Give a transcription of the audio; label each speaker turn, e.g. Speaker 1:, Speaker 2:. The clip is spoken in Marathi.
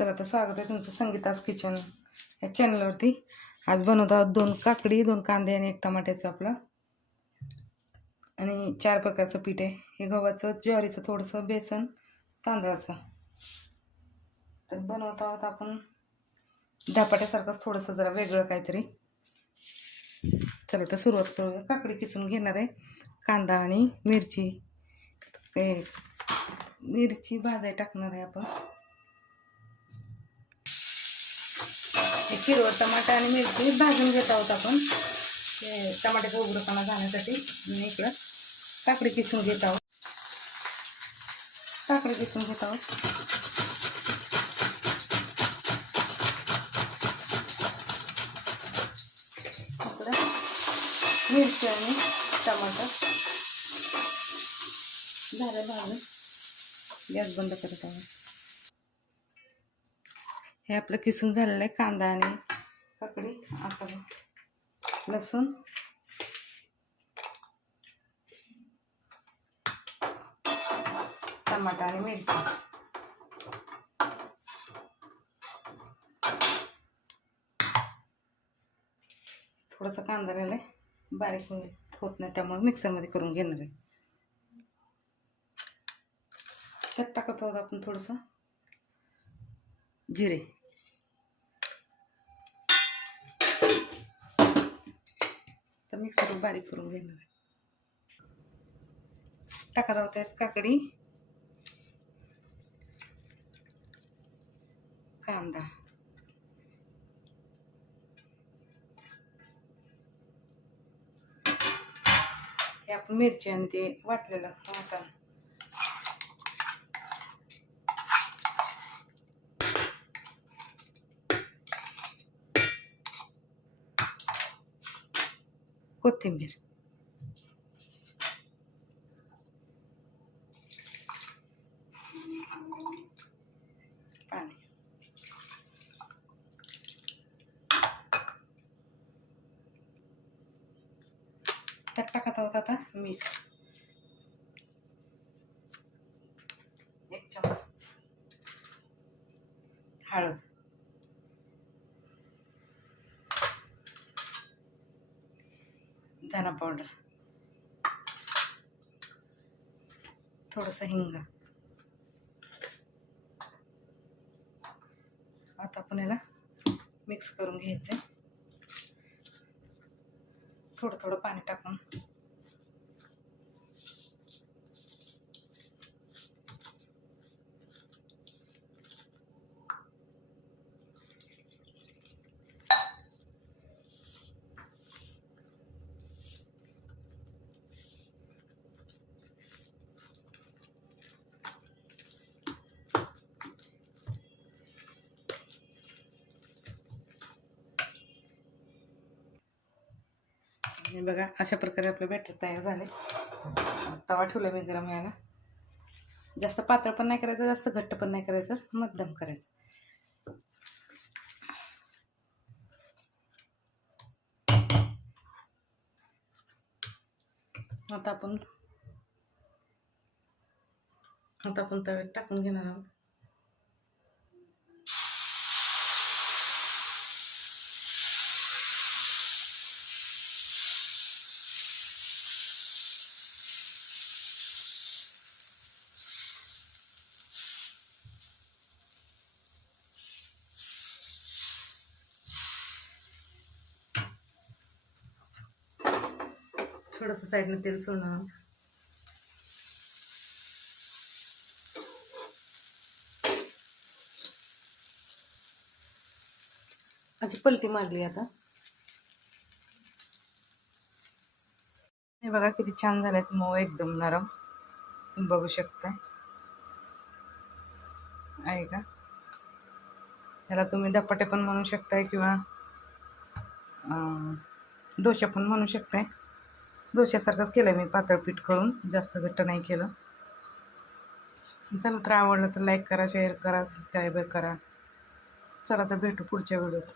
Speaker 1: चला तर स्वागत आहे तुमचं संगीताज किचन या चॅनलवरती आज बनवत आहोत दोन काकडी दोन कांदे आणि एक टमाट्याचं आपलं. आणि चार प्रकारचं पीठ आहे. हे गव्हाचं ज्वारीचं थोडंसं बेसन तांदळाचं. तर बनवत आहोत आपण धपाट्यासारखंच थोडंसं जरा वेगळं काहीतरी. चला तर सुरुवात करूया. काकडी किसून घेणार आहे. कांदा आणि मिरची. ते मिरची भाजाय टाकणार आहे आपण. हिरवं टमाटा मिरची भाजून घेत आहोत आपण. ते टमाट्याचा उघडपणा जाण्यासाठी आणि काकडी किसून घेत आहोत. काकडी किसून घेत इकडं मिरची आणि टमाटर झालं भाजून. गॅस बंद करत आहोत. हे आपलं किसून झालेलं आहे कांदा आणि काकडी. आपण लसूण. टमाटा आणि मिरची. थोडासा कांदा राहिला आहे बारीक होईल- होत नाही त्यामुळे मिक्सरमध्ये करून घेणार आहे. त्यात टाकत आहोत आपण थोडंसं. जिरे. तर मिक्सर बारीक करून घेणार आहे. टाकत आहोत त्यात काकडी. कांदा. हे आपण मिरची आणि ते वाटलेलं वाटाणा. कोथिंबीर पाणी त्यात टाकत आहोत आता मीठ एक चमच धना पावडर थोडंसं हिंग. आता आपण याला मिक्स करून घ्यायचं. थोडं थोडं पाणी टाकून. हे बघा अशा प्रकारे आपलं बॅटर तयार झाले. तवा ठेवला मी गरम यायला. जास्त पातळ पण नाही करायचं जास्त घट्ट पण नाही करायचं मध्यम करायचं. आता आपण आता आपण तव्यात टाकून घेणार आहोत. थोडंसं साईडनं तेल सोडणार. अशी पलटी मारली आता. हे बघा किती छान झालेत मऊ एकदम नरम. तुम्ही बघू शकता. आहे का? ह्याला तुम्ही धपाटे पण म्हणू शकताय किंवा दोशा पण म्हणू शकताय. दोशासारखंच केलं मी पातळ पीठ करून. जास्त घट्ट नाही केलं. चला तर आवडलं तर लाईक करा शेअर करा सबस्क्राईब करा. चला तर भेटू पुढच्या व्हिडिओत